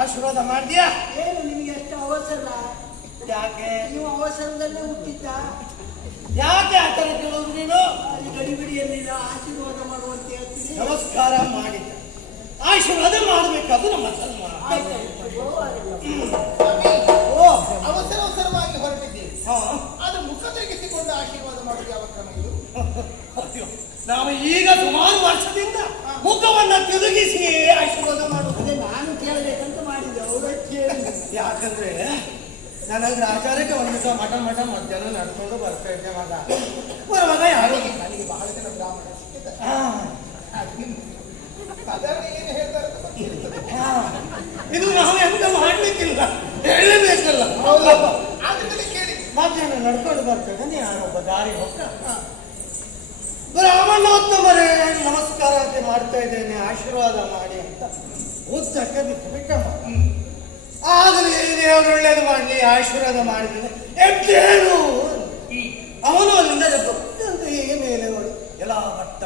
ಆಶೀರ್ವಾದ ಮಾಡಿದ್ಯಾ? ಏನು ನಿಮಗೆ ಎಷ್ಟು ಅವಸರ? ಯಾಕೆ ನೀವು ಅವಸರದಲ್ಲೇ ಹುಟ್ಟಿದ್ದ? ಯಾಕೆ ಆ ಥರ ಕೇಳೋದು ನೀನು? ಗಡಿಬಿಡಿಯಲ್ಲಿ ಆಶೀರ್ವಾದ ಮಾಡುವಂತೆ ಹೇಳ್ತೀನಿ. ನಮಸ್ಕಾರ ಮಾಡಿದ್ದ, ಆಶೀರ್ವಾದ ಮಾಡಬೇಕಾದ್ರು ನಮ್ಮ ಧರ್ಮ. ಅವಸರವಾಗಿ ಹೊರಟಿದ್ದೀವಿ, ಆದ್ರೆ ಮುಖ ತೆಗೆಸಿಕೊಂಡು ಆಶೀರ್ವಾದ ಮಾಡೋದು ಯಾವ ಕ್ರಮ ಇದು? ನಾವು ಈಗ ಸುಮಾರು ವರ್ಷದಿಂದ ಮುಖವನ್ನ ತಿರುಗಿಸಿ ಆಶೀರ್ವಾದ ಮಾಡುವುದು. ನಾನು ಕೇಳಬೇಕಂತ ಮಾಡಿದ್ದೆ, ಅವರು ಕೇಳಿ. ಯಾಕಂದ್ರೆ ನನಗೆ ಆಚಾರಕ್ಕೆ ಒಂದು ದಿವಸ ಮಠ ಮಧ್ಯಾಹ್ನ ನಡ್ಕೊಂಡು ಬರ್ತಾ ಇದ್ದೆ. ಬರುವಾಗ ಯಾರು ನನಗೆ ಬಹಳ ಜನ ಬ್ರಾಹ್ಮಣ ಸಾಧಾರಣ ಏನು ಹೇಳ್ತಾರೆ ಅಂತ ಗೊತ್ತಿರ್ತದೆ. ಇದು ನಾವು ಎಂತ ಮಾಡ್ಲಿಕ್ಕಿಲ್ಲ, ಹೇಳಬೇಕಲ್ಲ. ಆದ್ರೆ ಕೇಳಿ ಮಧ್ಯಾಹ್ನ ನಡ್ಕೊಂಡು ಬರ್ತಾ ಇದ್ದಾನೆ, ಯಾರೊಬ್ಬ ದಾರಿ ಹೋಗ್ತ ಬ್ರಾಹ್ಮಣೋತ್ತಮರೇ ನಮಸ್ಕಾರ ಮಾಡ್ತಾ ಇದ್ದೇನೆ, ಆಶೀರ್ವಾದ ಮಾಡಿ ಅಂತ ಉದ್ದಕ್ಕೆ ಬಿಟ್ಟು ಆಗಲೇ ದೇವರು ಒಳ್ಳೇದು ಮಾಡಲಿ, ಆಶೀರ್ವಾದ ಮಾಡಿದ್ರೆ ಎದ್ದೇಳು. ಅವನು ಅಲ್ಲಿಂದ ಅಂತ ಹೇಗೆ ಮೇಲೆ ನೋಡಿ ಎಲ್ಲ ಮಟ್ಟ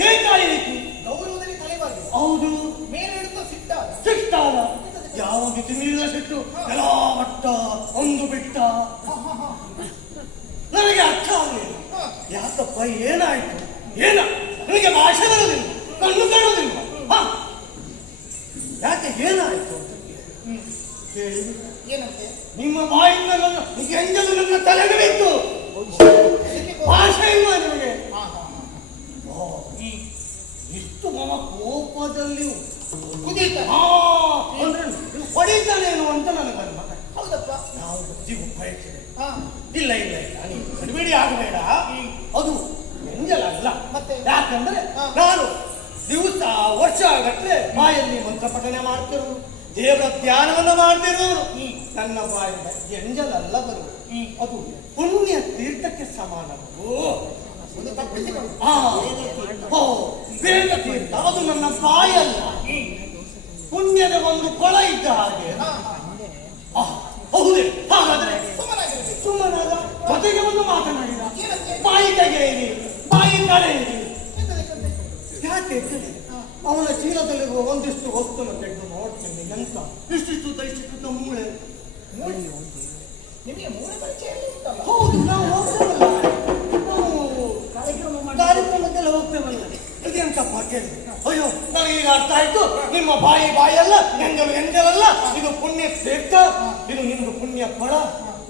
ಹೇಗಾಯಿತು? ಗೌರವದಲ್ಲಿ ತಲೆಬಾಗಿ ಹೌದು, ಮೇಲೆ ಹಿಡಿದು ಸಿಟ್ಟಾದ ಯಾವ ಮಿತಿ ಮೀರಿದ ಸಿಟ್ಟು ಎಲ್ಲ ಮಟ್ಟ ಒಂದು ಬಿಟ್ಟ. ನನಗೆ ಅರ್ಥ ಆಗಲಿಲ್ಲ, ಯಾಕಪ್ಪ ಏನಾಯ್ತು? ನನಗೆ ಭಾಷೆ ಬರೋದಿಲ್ಲ, ಕಣ್ಣು ಕಾಣೋದಿಲ್ಲ. ಯಾಕೆ ಏನಾಯ್ತು ಅಂತ ಹೇಳಿ ಏನಂತೆ? ನಿಮ್ಮ ಬಾಯಿಂದ ನನ್ನ ಎಂಜಲು ನನ್ನ ತಲೆಗೆ ಬಿತ್ತು. ಭಾಷೆ ಇಲ್ವಾ ನಿಮಗೆ? ಇಷ್ಟು ಮಮ ಕೋಪದಲ್ಲಿ ಅಂದ್ರೆ ಹೊಡಿತಾನೇನು ಅಂತ ನನಗೆ ಅನ್ಮಗ. ಹೌದಪ್ಪ, ನಾವು ಬುದ್ಧಿಗೂ ಬಯಸಿದೆ. ಇಲ್ಲ ನೀವು ಗಡಿಬಿಡಿ ಆಗಬೇಡ, ಅದು ಎಂಜಲಲ್ಲ. ಮತ್ತೆ ಯಾಕಂದ್ರೆ ನಾನು ದಿವಸ ವರ್ಷ ಆಗಟ್ಲೆ ಬಾಯಲ್ಲಿ ಮಂತ್ರ ಪಠನೆ ಮಾಡ್ತಿರು, ದೇವರ ಧ್ಯಾನವನ್ನು ಮಾಡ್ತಿರೋರು. ನನ್ನ ಬಾಯಿಂದ ಎಂಜಲಲ್ಲ ಬರುವುದು, ಅದು ಪುಣ್ಯ ತೀರ್ಥಕ್ಕೆ ಸಮಾನವು. ಬೇಗ ತೀರ್ಥ ಅದು ನನ್ನ ಬಾಯಲ್ಲ, ಪುಣ್ಯದ ಒಂದು ಕೊಳ ಇದ್ದ ಹಾಗೆ. ಹೌದೇ? ಹಾಗಾದ್ರೆ ಸುಮ್ಮನಾದ ಜೊತೆಗೆ ಒಂದು ಮಾತನಾಡಿದ, ಬಾಯಿ ತೆಗೆಯಿರಿ, ಬಾಯಿ ಕಳೆಯಿರಿ. ಯಾಕೆ ಅವನ ಚೀಲದಲ್ಲಿರುವ ಒಂದಿಷ್ಟು ವಸ್ತುವನ್ನು ತೆಗೆದು ನೋಡ್ತೇನೆ ಎಂತ ಇಷ್ಟಿಷ್ಟು ಮೂಳೆ. ನಿಮಗೆ ಮೂಳೆ ಪರಿಚಯ ಉಂಟಲ್ಲ? ಹೌದು, ನಾವು ಹೋಗ್ತೇವಲ್ಲ, ಕಾರ್ಯಕ್ರಮಕ್ಕೆಲ್ಲ ಹೋಗ್ತೇವಲ್ಲ. ಇದೆಂತಪ್ಪ ಕೇಳಿ? ಅಯ್ಯೋ, ನನಗೀಗ ಅರ್ಥ ಆಯ್ತು. ನಿಮ್ಮ ಬಾಯಲ್ಲ, ಎಂಜಲಲ್ಲ, ಇದು ಪುಣ್ಯ ತೀರ್ಥ, ಇದು ನಿಮ್ದು ಪುಣ್ಯ ಫಲ.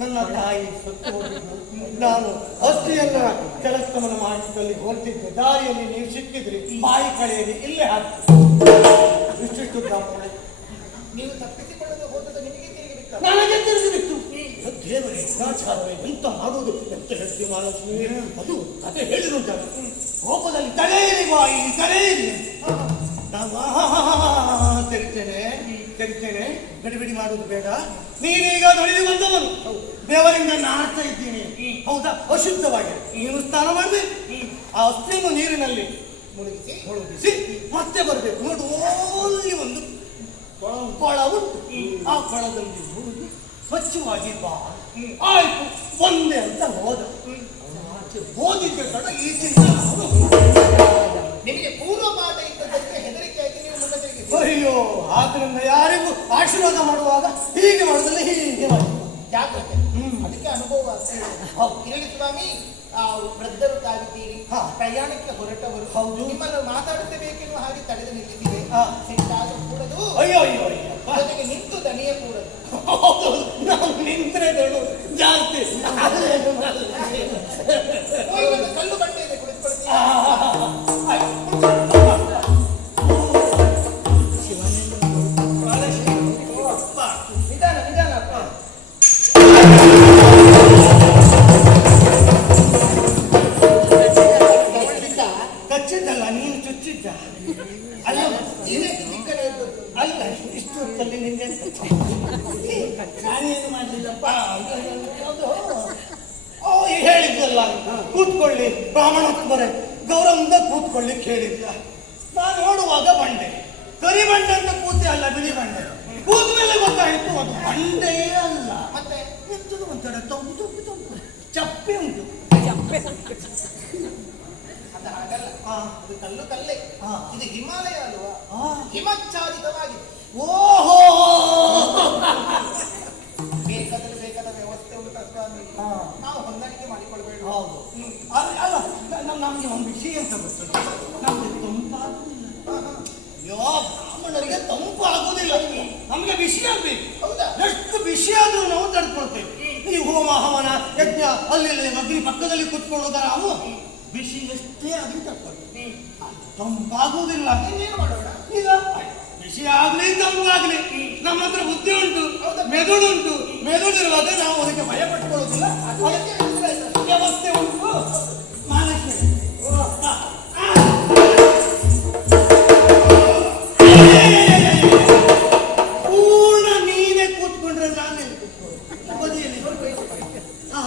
ನನ್ನ ತಾಯಿ ಸತ್ತು ಹೋಗಿದ್ದು, ನಾನು ಅಸ್ಥಿಯನ್ನ ಕೆಲಸವನ್ನು ಮಾಡಿದಲ್ಲಿ ಹೊರಟಿದ್ದೆ. ದಾರಿಯಲ್ಲಿ ನೀವು ಸಿಕ್ಕಿದ್ರಿ, ಬಾಯಿ ಕಳೆಯಲ್ಲಿ ಇಲ್ಲೇ ಹಾಕಿ ಇಷ್ಟಿಷ್ಟು ಬ್ರಾಹ್ಮಣ. ನೀವು ತಪ್ಪಿಸಿಕೊಳ್ಳಲು ಹೋದದ್ದು ನಿಮಗೆ ತಿರುಗಿ ಬಿಟ್ಟು ನನಗೆ ತಿರುಗಿ ಬಿಟ್ಟು ದೇವರೇ ಆಚಾರವೇ ಎಂತ ಮಾಡುವುದು ಎಂತ ಹೇಳ್ತೀವಿ ಮಹಾಲಕ್ಷ್ಮಿ. ಅದು ಕತೆ ಹೇಳಿರುಂಟ, ಕೋಪದಲ್ಲಿ ತಲೆಯಿರಿ ಬಾಯಿ ತಲೆಯಿರಿ. ನಾನು ತೆರಿತೇನೆ, ಗಡಿಬಿಡಿ ಮಾಡುವುದು ಬೇಡ. ನೀನೀಗ ತೊಳೆದು ಬಂದವನು, ದೇವರಿಂದ ನಾಡ್ತಾ ಇದ್ದೀನಿ. ಹೌದಾ? ಅಶುದ್ಧವಾಗಿದೆ. ನೀನು ಸ್ನಾನ ಮಾಡಬೇಕು, ಆ ಅಸ್ಥಿಯನ್ನು ನೀರಿನಲ್ಲಿ ಮುಳುಗಿಸಿ ಮತ್ತೆ ಬರಬೇಕು. ನೋಡು, ಅಲ್ಲಿ ಒಂದು ಕೊಳ ಉಂಟು, ಆ ಕೊಳದಲ್ಲಿ ಮುಳುಗಿ ಸ್ವಚ್ಛವಾಗಿ ಬಾ. ಆಯ್ತು, ಒಂದೇ ಅಂತ ಹೋದ. ಆಚೆ ಓದಿದ್ದೆ ಕಡ ಈಚೆ ನಿಮಗೆ ಪೂರ್ವ ಪಾಠ ಇದ್ದದಕ್ಕೆ ಹೆದರಿಕೆ ಆಗಿ ನೀವು ಮುಂದೆ ತಿರುಗಿ. ಅಯ್ಯೋ, ಆದ್ರಿಂದ ಯಾರಿಗೂ ಆಶೀರ್ವಾದ ಮಾಡುವಾಗ ಹೀಗೆ ಮಾಡುದಲ್ಲ, ಹೀಗೆ ಮಾಡಿ ಜಾಗ್ರತೆ. ಅದಕ್ಕೆ ಅನುಭವ ಇರಲಿ ಸ್ವಾಮಿ. ವೃದ್ಧರು ತಾಗಿದ್ದೀರಿ, ಪ್ರಯಾಣಕ್ಕೆ ಹೊರಟವರು. ಹೌದು, ನಿಮ್ಮನ್ನು ಮಾತಾಡಿಸಬೇಕೆನ್ನುವ ಹಾಗೆ ತಡೆದು ನಿಲ್ಲಿಸಿದೆ. ಸಿಟ್ಟಾಗ ಕೂಡದು, ಅಯ್ಯೋ ಜೊತೆಗೆ ನಿಂತು ದಣಿಯ ಕೂಡದು. ನಾವು ನಿಂತರೆ ದಣು ಜಾಸ್ತಿ. ಕಲ್ಲು ಬಟ್ಟೆ ಇದೆ, ಕುಳಿತುಕೊಳ್ತೀವಿ. ನಿಧಾನ ಕಚ್ಚಿದ್ದಲ್ಲ, ನೀನು ಚುಚ್ಚಿದ್ದ ಅಲ್ಲ. ಅಲ್ಲ, ಇಷ್ಟು ಹೊತ್ತಲ್ಲಿ ನಿಂಗೆ ನಾನೇನು ಮಾಡಲಿಲ್ಲಪ್ಪ. ಹೇಳಿದ್ವಲ್ಲ, ಕೂತ್ಕೊಳ್ಳಿ ಬ್ರಾಹ್ಮಣೋತ್ತಮರೇ ಗೌರವದಿಂದ ಕೂತ್ಕೊಳ್ಳಿಕ್ಕೆ ಹೇಳಿದ್ದ. ನಾನು ನೋಡುವಾಗ ಬಂಡೆ, ಕರಿ ಬಂಡೆ ಅಂತ ಕೂತೆ ಅಲ್ಲ, ಬಿಳಿ ಬಂಡೆ. ಕೂತ ಮೇಲೆ ಗೊತ್ತಾಯಿತು ಅದು ಬಂಡೆಯೇ ಅಲ್ಲ. ಮತ್ತೆ ಎಂತದು ಒಂಥರ ತಂಪು ತಂಪು ತಂಪು ಚಪ್ಪೆ ಉಂಟು. ಅದು ಹಾಗಲ್ಲ. ಆ, ಇದು ಕಲ್ಲು ಕಲ್ಲೇ. ಆ. ಇದು ಹಿಮಾಲಯ ಅಲ್ವಾ, ಆ. ಹಿಮಚ್ಛಾದಿತವಾಗಿದೆ. ಓಹೋ ಬೇಕಾದ ವ್ಯವಸ್ಥೆ ಉಂಟು ಸ್ವಾಮಿ. ಆ. ನಾವು ಹೊಂದಾಣಿಕೆ ಮಾಡಿಕೊಳ್ಬೇಡ. ಹೌದು. ಅಲ್ಲ ನಮ್ಗೆ ಒಂದು ವಿಷಯ ಅಂತ ಗೊತ್ತುಂಟ, ನಮ್ಗೆ ತಂಪಾಗುದಿಲ್ಲ. ಅಯ್ಯೋ ಬ್ರಾಹ್ಮಣರಿಗೆ ತಂಪು ಆಗುದಿಲ್ಲ, ನಮ್ಗೆ ಬಿಸಿ ಆಗ್ಬೇಕು. ಹೌದಾ? ಎಷ್ಟು ಬಿಸಿ ಆದ್ರೂ ನಾವು ತಡ್ಕೊಳ್ತೇವೆ. ಈ ಹೋಮ ಹವನ ಯಜ್ಞ ಅಲ್ಲಿ ಅಗ್ನಿ ಪಕ್ಕದಲ್ಲಿ ಕುತ್ಕೊಳ್ಳೋದರ ಅವು ಬಿಸಿ ಎಷ್ಟೇ ಆಗಲಿ ತಡ್ಕೊಳ್ತೇವೆ, ತಂಪಾಗುವುದಿಲ್ಲ. ಇನ್ನೇನು ಮಾಡೋಣ? ಈಗ ಬಿಸಿ ಆಗ್ಲಿ ತಂಪಾಗ್ಲಿ ನಮ್ಮ ಹತ್ರ ಬುದ್ಧಿ ಉಂಟು, ಮೆದುಳು ಉಂಟು. ಮೆದುಳಿರುವಾಗ ನಾವು ಅದಕ್ಕೆ ಭಯ ಪಟ್ಕೊಳ್ಳೋದಿಲ್ಲ. ಅದಕ್ಕೆ ವ್ಯವಸ್ಥೆ ಉಂಟು. ಮಹಾಲಕ್ಷ್ಮಿ ಪೂರ್ಣ ನೀನೇ ಕೂತ್ಕೊಂಡ್ರೆ ನಾನೇ ಕೂತ್ಕೊಳ್ಳಿ ಬದಿಯಲ್ಲಿ. ಹಾ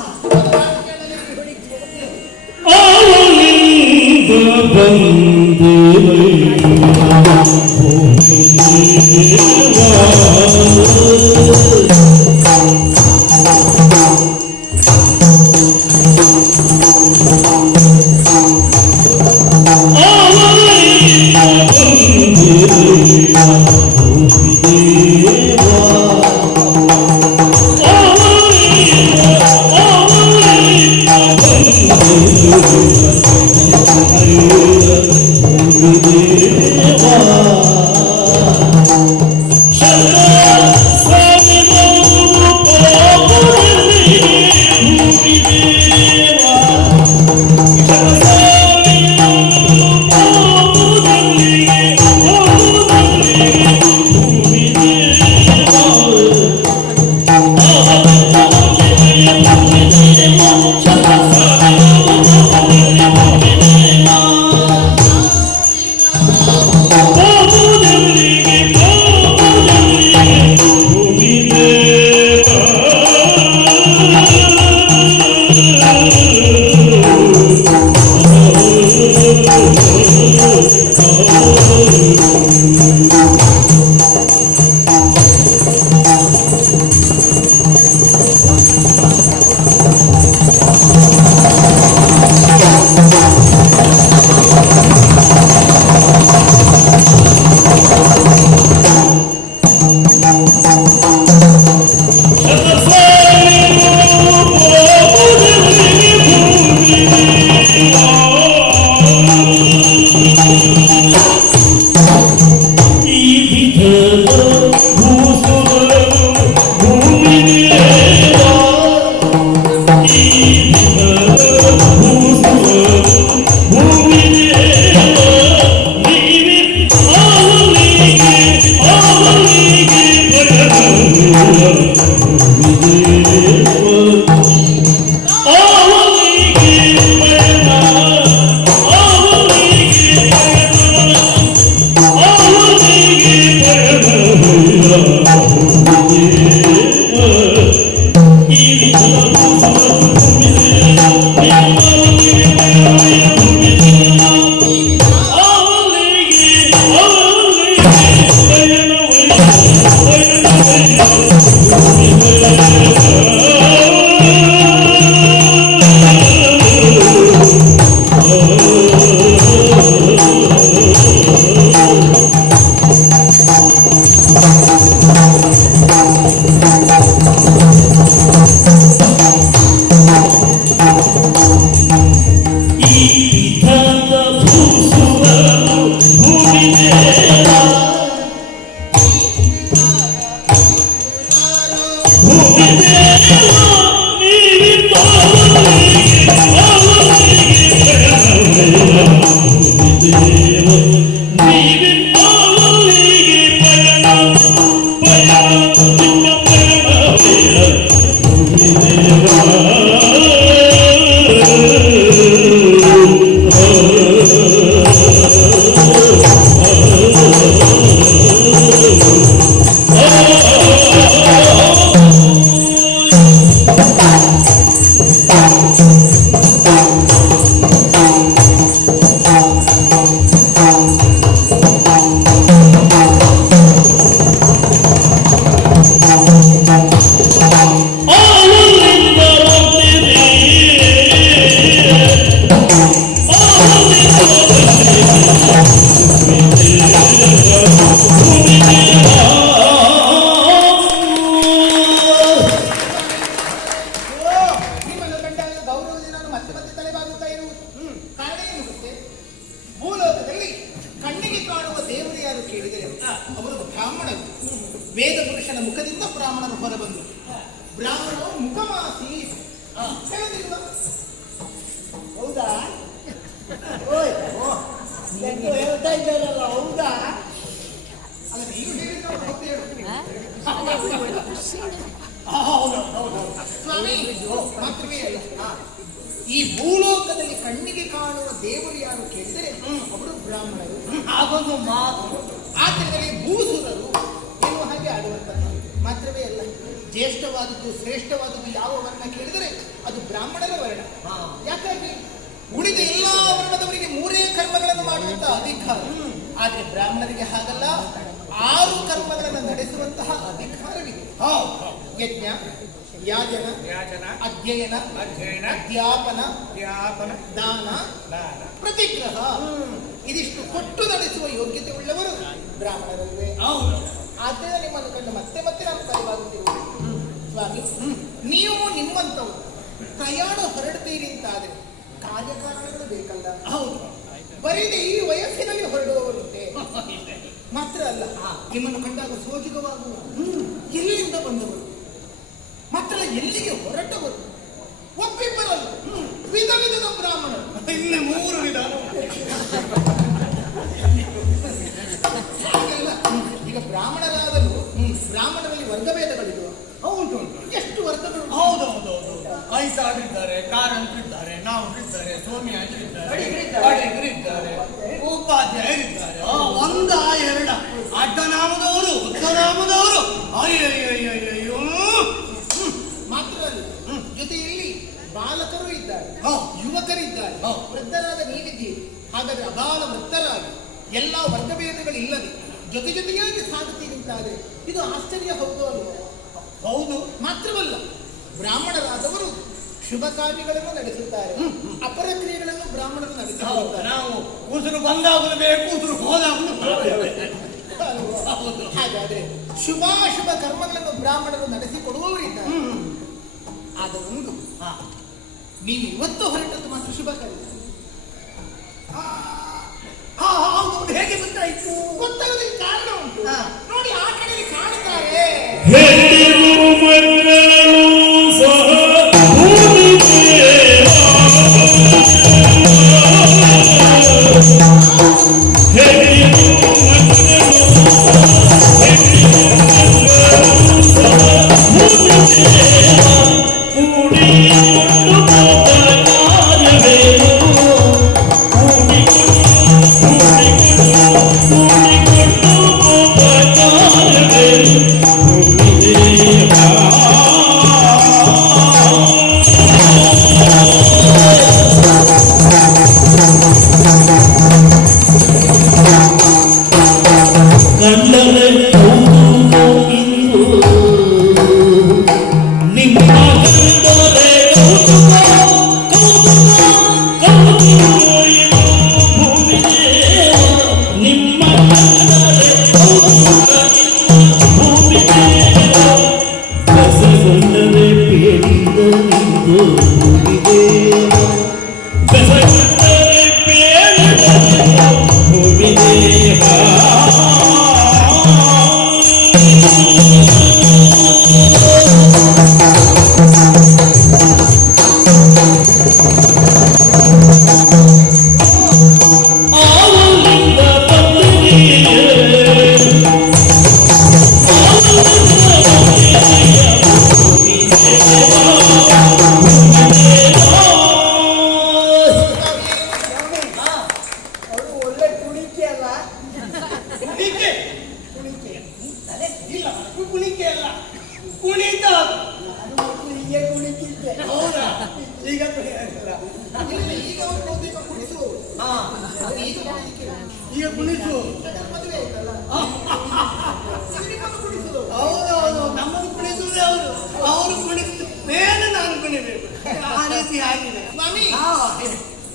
ನಿಮ್ಮನ್ನು ಕಂಡಾಗ ಗೌರವದಿಂದ ನಾನು ಮತ್ತೆ ಮತ್ತೆ ತಲೆಬಾಗುತ್ತಾ ಇರುವುದು. ಕಾರಣ ಏನು ಗೊತ್ತೇ? ಭೂಲೋಕದಲ್ಲಿ ಕಣ್ಣಿಗೆ ಕಾಣುವ ದೇವರು ಯಾರು ಕೇಳಿದರೆ ಅವರು ಬ್ರಾಹ್ಮಣರು. ವೇದ ಪುರುಷನ ಮುಖದಿಂದ ಬ್ರಾಹ್ಮಣರು ಹೊರಬಂದು ಬ್ರಾಹ್ಮಣರು ಮುಖಮಾಸಿ ಹೇಳುತ್ತಿಲ್ವಾ? ಹೌದಾ? ಓಯ್ ಎಂತೋ ಹೇಳ್ತಾ ಇದ್ದಾರಲ್ಲ, ಹೌದಾ? ಅಲ್ಲ, ನೀವು ಹೇಳಿದ್ರೆ ಮತ್ತೆ ಹೇಳು. ಸ್ವಾಮಿ, ಮಾತ್ರವೇ ಅಲ್ಲ, ಈ ಭೂಲೋಕದಲ್ಲಿ ಕಣ್ಣಿಗೆ ಕಾಣುವ ದೇವರು ಯಾರು ಕೇಳಿದರೆ ಅವರು ಬ್ರಾಹ್ಮಣರು. ಅದೊಂದು ಮಾತು. ಆದ್ದರಿಂದ ಭೂಸುರರು ಎನ್ನುವ ಹಾಗೆ ಆಡುವಂತಹ ಮಾತ್ರವೇ ಅಲ್ಲ, ಜ್ಯೇಷ್ಠವಾದದ್ದು ಶ್ರೇಷ್ಠವಾದದ್ದು ಯಾವ ವರ್ಣ ಕೇಳಿದರೆ ಅದು ಬ್ರಾಹ್ಮಣರ ವರ್ಣ. ಯಾಕಾಗಿ ಉಳಿದ ಎಲ್ಲಾ ವರ್ಣದವರಿಗೆ 3 ಕರ್ಮಗಳನ್ನು ಮಾಡುವಂತಹ ಅಧಿಕಾರ, ಆದ್ರೆ ಬ್ರಾಹ್ಮಣರಿಗೆ ಹಾಗಲ್ಲ, 6 ಕರ್ಮಗಳನ್ನು ನಡೆಸುವಂತಹ ಅಧಿಕಾರವಿದೆ. ಯಜ್ಞ, ಯಾಜನ, ಅಧ್ಯಯನ, ಅಧ್ಯಾಪನ, ದಾನ, ಪ್ರತಿಗ್ರಹ, ಇದಿಷ್ಟು ಕೊಟ್ಟು ನಡೆಸುವ ಯೋಗ್ಯತೆ ಉಳ್ಳವರು ಬ್ರಾಹ್ಮಣರಲ್ವೇ? ಆದ್ದರಿಂದ ನಿಮ್ಮನ್ನು ಕಂಡು ಮತ್ತೆ ಮತ್ತೆ ನಾನು ತಲೆಬಾಗುತ್ತಿರುವುದು. ಸ್ವಾಮಿ, ನೀವು ನಿಮ್ಮಂತವರು ಪ್ರಯಾಣ ಹೊರಡ್ತೀರಿ ಅಂತಾದ್ರೆ ಕಾರ್ಯಕಾರಣಗಳು ಬೇಕಲ್ಲ? ಹೌದು. ಬರೀದೆ ಈ ವಯಸ್ಸಿನಲ್ಲಿ ಹೊರಡುವವರುಂಟೆ. ಮಾತ್ರ ಅಲ್ಲ, ನಿಮ್ಮನ್ನು ಕಂಡಾಗ ಸೋಜಿಗವಾಗುವ ಎಲ್ಲಿಂದ ಬಂದವರು, ಮಾತ್ರ ಎಲ್ಲಿಗೆ ಹೊರಟವರು, ಒಬ್ಬಿಬ್ಬರಲ್ಲ, ವಿಧ ವಿಧದ ಬ್ರಾಹ್ಮಣರು. ಇನ್ನೇ 3 ವಿಧಾನ. ಹಾಗೆಲ್ಲ ಈಗ ಬ್ರಾಹ್ಮಣರಾದರೂ ಬ್ರಾಹ್ಮಣರಲ್ಲಿ ವರ್ಗಭೇದಗಳಿರುವ ಉಂಟು. ಎಷ್ಟು ವರ್ಗಗಳು? ಹೌದೌದೌದು. ಐಸಾಡ್ರಿದ್ದಾರೆ, ಕಾರಂತರಿದ್ದಾರೆ, ನಾವುಗಳಿದ್ದಾರೆ, ಸೋಮಿಯಾಜರಿದ್ದಾರೆ, ಉಪಾಧ್ಯಾಯರಿದ್ದಾರೆ. 1 2 ಅಡ್ಡನಾಮದವರು, ಉತ್ತನಾಮದವರು, ಅಯ್ಯಯ್ಯಯ್ಯಯ್ಯೋ. ಮಾತ್ರ ಅಲ್ಲ, ಜೊತೆಯಲ್ಲಿ ಬಾಲಕರು ಇದ್ದಾರೆ, ಯುವಕರಿದ್ದಾರೆ, ವೃದ್ಧರಾದ ನೀವಿದ್ದೀರಿ. ಹಾಗಾದ್ರೆ ಅಬಾಲ ವೃದ್ಧರಾಗಿ ಎಲ್ಲ ವರ್ಗಭೇದಗಳಿಲ್ಲದೆ ಜೊತೆ ಜೊತೆಯಾಗಿ ಸಾಗುತ್ತೀರಿ ಅಂತಾದ್ರೆ ಇದು ಆಶ್ಚರ್ಯ ಹೌದು ಅಲ್ವ? ಹೌದು. ಮಾತ್ರವಲ್ಲ, ಬ್ರಾಹ್ಮಣರಾದವರು ಶುಭ ಕಾರ್ಯಗಳನ್ನು ನಡೆಸುತ್ತಾರೆ, ಅಪರ ಕ್ರಿಯೆಗಳನ್ನು ಬ್ರಾಹ್ಮಣರು ನಡೆಸುತ್ತಾರೆ. ನಾವು ಉಸಿರು ಬಂದಾಗಲೂ ಬೇಕು, ಉಸಿರು ಹೋದಾಗಲೂ ಹಾಗಾದ್ರೆ ಶುಭಾಶುಭ ಕರ್ಮಗಳನ್ನು ಬ್ರಾಹ್ಮಣರು ನಡೆಸಿಕೊಡುವವರಿದ್ದಾರೆ. ಆದರೆ ಒಂದು, ನೀವು ಇವತ್ತು ಹೊರಟದ್ದು ಮಾತ್ರ ಶುಭ ಕಾರ್ಯ. ಹೇಗೆ ಗೊತ್ತಾಯ್ತು? ಗೊತ್ತಾಗೋದಕ್ಕೆ ಕಾರಣ ಉಂಟು. ನೋಡಿ, ಆ ಕಡೆಯಲ್ಲಿ ಕಾಣುತ್ತಾರೆ. ಈಗ ಕುಣಿಸು. ಮದುವೆ ಆಯ್ತಲ್ಲ, ಹೌದೌದು, ನಮ್ಮನ್ನು ಕುಣಿಸುವುದೇ ಅವರು ಕುಣಿಸಿದ ಮೇಲೆ ನಾನು ಕುಣಿಬೇಕು. ಆ ರೀತಿ ಆಗಿದೆ ಸ್ವಾಮಿ.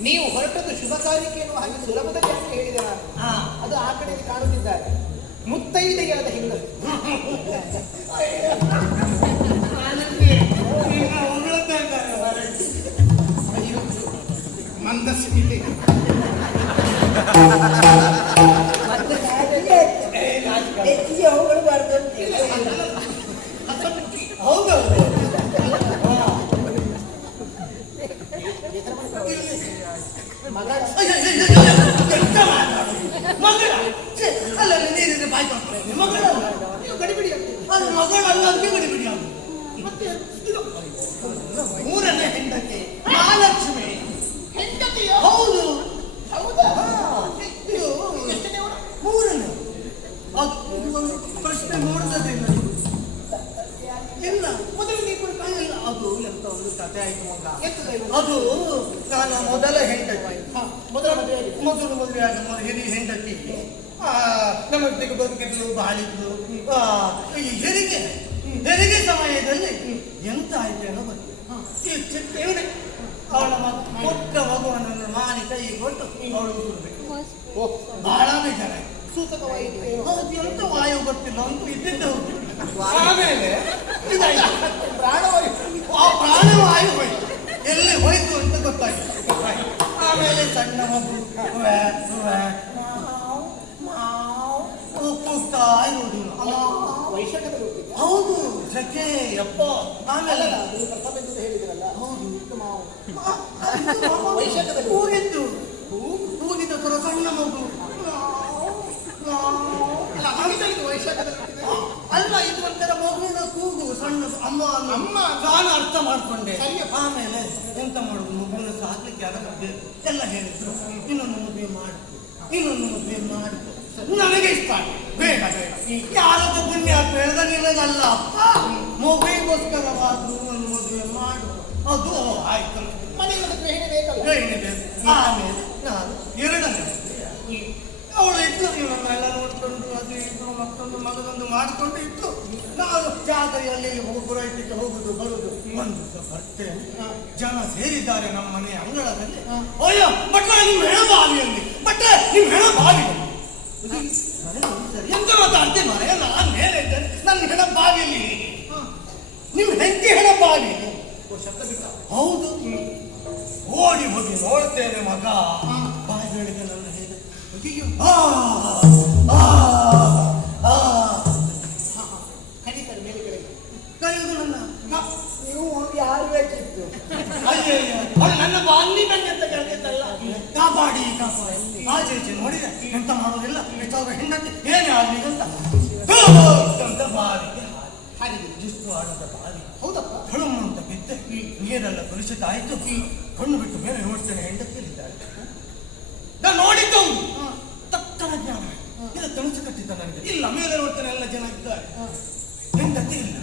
ನೀವು ಹೊರಟದ್ದು ಶುಭ ಕಾರ್ಯಕ್ಕೆ ಎನ್ನುವ ಹಾಗೆ ಸುಲಭದಲ್ಲಿ ಯಾಕೆ ಹೇಳಿದೆ ನಾನು ಹಾ. ಅದು ಆ ಕಡೆ ಕಾಣುತ್ತಿದ್ದಾರೆ ಮುತ್ತೈದೆಯಾದ ಹೆಂಗಸು ಹೊಗಳ್ತಾ ಇದ್ದಾರೆ ಮಾರ್ರೆ. ಅಯ್ಯೋ ಮಂದಸ್ಮಿತೆ ಮತ್ತೆ ಹಾಗೆ ಹೆಚ್ಚಿಗೆ ಹೋಗಬಾರ್ದು ಅಂತ ಹೇಳಿ. ಹೌದೌದು. ಮಗ ಅಯ್ಯೋ, ಅಯ್ಯೋ, ಅಯ್ಯೋ, ಅಯ್ಯೋ, ಎಂತ ಮಾತಾಡುದು? ಮಗಳ ಛೆ, ಅಲ್ಲಲ್ಲಿ ನೀರಿದ್ರೆ ಬಾಯಿ ತೊಳ್ಕೊಳ್ಳಿ. ಮಗಳಲ್ಲ. ನೀವು ಗಡಿಬಿಡಿ ಆಗ್ತೀರಿ. ಅದು ಮಗಳಲ್ಲ ಅದಕ್ಕೆ ಗಡಿಬಿಡಿ ಆಗುದು. ಮತ್ತೆ ಇದು ಮೂರನೇ ಹೆಂಡತಿ ಮಹಾಲಕ್ಷ್ಮಿ. ಹೆಂಡತಿಯೋ ಹೌದು. ಹೌದಾ ಇದು ಎಷ್ಟನೇ ಅವನು? ಮೂರನೇ. ಇದು ಒಂದು ಪ್ರಶ್ನೆ ನೋಡ್ತದೆ ಇಲ್ಲ. ಇಲ್ಲ ಮೊದಲು ನೀವು ಇಲ್ಲ, ಅದು ಎಂತ ಒಂದು ಕಥೆ ಆಯ್ತು ಮಗ. ಎಂತದ ಇದು? ಅದು ನನ್ನ ಮೊದಲ ಹೆಂಡತಿ. ಹಾ, ಮೊದಲ ಮದುವೆ ಆಗಿದೆ. ಮೊದಲು ಮದುವೆಯಾದ ಹಿರಿಯ ಹೆಂಡತಿ ನಮ್ಮೊಟ್ಟಿಗೆ ಬದುಕಿದ್ಲು, ಬಾಳಿದ್ಲು. ಈ ಹೆರಿಗೆ ಸಮಯದಲ್ಲಿ ಎಂತ ಆಯ್ತೇನೋ ಬಂತು. ಈ ಚಿಕ್ಕ ಅವಳ ಕೊಟ್ಟ ಮಗುವನ್ನು ಮಾನಿ ಕೈ ಕೊಟ್ಟು ಅವಳು ಕೂರ್ಬೇಕು. ಓ, ಬಹಳ ಬೇಜಾರ. ಸೂತಕವಾಯಿತು. ಹೌದು, ಎಂತ ವಾಯು ಗೊತ್ತಿಲ್ಲ ಅಂತೂ ಇದ್ದಿದ್ದು. ಆಮೇಲೆ ಇದಾಯ್ತು, ಪ್ರಾಣವಾಯಿತು. ಆ ಪ್ರಾಣವಾಯು ಹೋಯ್ತು. ಎಲ್ಲಿ ಹೋಯ್ತು ಅಂತ ಗೊತ್ತಾಯ್ತು. ಆಮೇಲೆ ಸಣ್ಣ ಮಗು ಕೂಗ್ತಾ ಇರುವುದು. ವೈಶಾಖದಲ್ಲಿ ಹೋಗಿದ್ದ. ಹೌದು, ಜಕೆ ಯಪ್ಪ. ಆಮೇಲೆ ಅಲ್ಲ, ನೀವು ಪ್ರಥಮ ಎಂದು ಹೇಳಿದ್ರಲ್ಲ. ಹೌದು, ವೈಶಾಖದಲ್ಲಿ ಕೂಗಿದ್ದು. ಕೂಗಿದ ತರ ಸಣ್ಣ ಮಗು. ಅಲ್ಲ, ಹಾಗಿದ್ದಲ್ಲಿ ವೈಶಾಖದಲ್ಲಿ ಹೋಗಿದ್ದೆ. ಅಲ್ಲ, ಇದು ಒಂಥರ ಮಗುವಿನ ಕೂಗು, ಸಣ್ಣದು. ಅಮ್ಮ ಅಮ್ಮ. ನಾನು ಅರ್ಥ ಮಾಡ್ಕೊಂಡೆ. ಸರಿಯಪ್ಪ. ಆಮೇಲೆ ಎಂತ ಮಾಡುದು, ಮಗುವಿನ ಸಾಕ್ಲಿಕ್ಕೆ ಯಾರಾಗಬೇಕು ಎಲ್ಲ ಹೇಳಿದ್ರು. ಇನ್ನೊಂದು ಮದುವೆ ಮಾಡು, ಇನ್ನೊಂದು ಮದುವೆ ಮಾಡು. ನನಗೆ ಇಷ್ಟ ಬೇಡ ಬೇಡ, ಯಾರದ್ದು ಪುಣ್ಯ ಬೇಡ ನಿನಗಲ್ಲ ಅಪ್ಪ, ಮಗುವಿಗೋಸ್ಕರವಾದ್ರು ಒಂದು ಮದುವೆ ಮಾಡು. ಅದು ಆಯ್ತು, ಮನೆಗೆ ಒಂದು ಗೃಹಿಣಿ ಬೇಕಲ್ಲ. ಏನಿದೆ. ಆಮೇಲೆ ನಾನು ಎರಡನೇ ಅವಳು ಇದ್ದು ಇವನ್ನೆಲ್ಲ ನೋಡ್ಕೊಂಡು ಅದು ಇದು ಮತ್ತೊಂದು ಮಗದೊಂದು ಮಾಡಿಕೊಂಡು ಇತ್ತು. ನಾನು ಜಾತ್ರೆಯಲ್ಲಿ ಪುರೋಹಿತಕ್ಕೆ ಹೋಗುದು ಬರುದು. ಒಂದು ಬರ್ತೇನೆ, ಜನ ಸೇರಿದ್ದಾರೆ ನಮ್ಮ ಮನೆಯ ಅಂಗಳದಲ್ಲಿ. ಅಯ್ಯೋ ಭಟ್ರೆ, ನಿಮ್ ಹೆಣ ಬಾವಿಯಲ್ಲಿ, ಭಟ್ರೆ ನಿಮ್ ಹೆಣ ಬಾವಿಯಲ್ಲಿ. ಎಂತ ಮಾತಾಡ್ತೆ ಮಾರೆ, ನಾನು ಹೇಳಿದ್ದೇನೆ ನನ್ನ ಹೆಣ ಬಾವಿಯಲ್ಲಿ, ನಿಮ್ ಹೆಂಡತಿ ಹೆಣ ಬಾವಿಯಲ್ಲಿ. ಶಬ್ದ ಬಿಟ್ಟ. ಹೌದು. ಓಡಿ ಹೋಗಿ ನೋಡ್ತೇನೆ ಮಗ, ಬಾಯಿಗಳಿಗೆ ನನ್ನ ಹೇಗೆ ಕರೀತಾರೆ ಮೇಲೆ ಕೆಳಗೆ. ಕರೆಯುವುದು ನನ್ನ. ನೀವು ಹೋಗಿ ಆಳ್ಬೇಕಿತ್ತು. ಅಯ್ಯಯ್ಯ, ಅವಳು ನನ್ನ ಬಾಲಿ ಬಂದೆ ಅಂತ ಕೇಳ್ತಿದ್ದಲ್ಲ. ಕಾಪಾಡಿ ಕಾಪಾಡಿ. ಆಚೆ ಈಚೆ ನೋಡಿದೆ, ಎಂತ ಮಾಡೋದಿಲ್ಲ. ಎಷ್ಟಾದ್ರೂ ಹೆಂಡತಿ ಏನೇ ಆಗ್ಲಿ ಅಂತ ಬಾವಿಗೆ ಹಾರಿದೆ. ಇಷ್ಟು ಆಡದ ಬಾವಿ. ಹೌದಪ್ಪ. ಥಳುಮ್ ಅಂತ ಬಿದ್ದೆ. ನೀರೆಲ್ಲ ಕಲುಷಿತ ಆಯ್ತು. ಕಣ್ಣು ಬಿಟ್ಟು ಮೇಲೆ ನೋಡ್ತೇನೆ, ಹೆಂಡತಿಯಲ್ಲಿದ್ದಾಳೆ. ನಾನು ನೋಡಿದ್ದು ತಕ್ಷಣ ಜ್ಞಾನ. ಇದು ಕನಸು ಕಟ್ಟಿದ್ದ ನನಗೆ. ಇಲ್ಲ, ಮೇಲೆ ನೋಡ್ತೇನೆ ಎಲ್ಲ ಜನ ಇದ್ದಾರೆ, ಹೆಂಡತಿ ಇಲ್ಲ.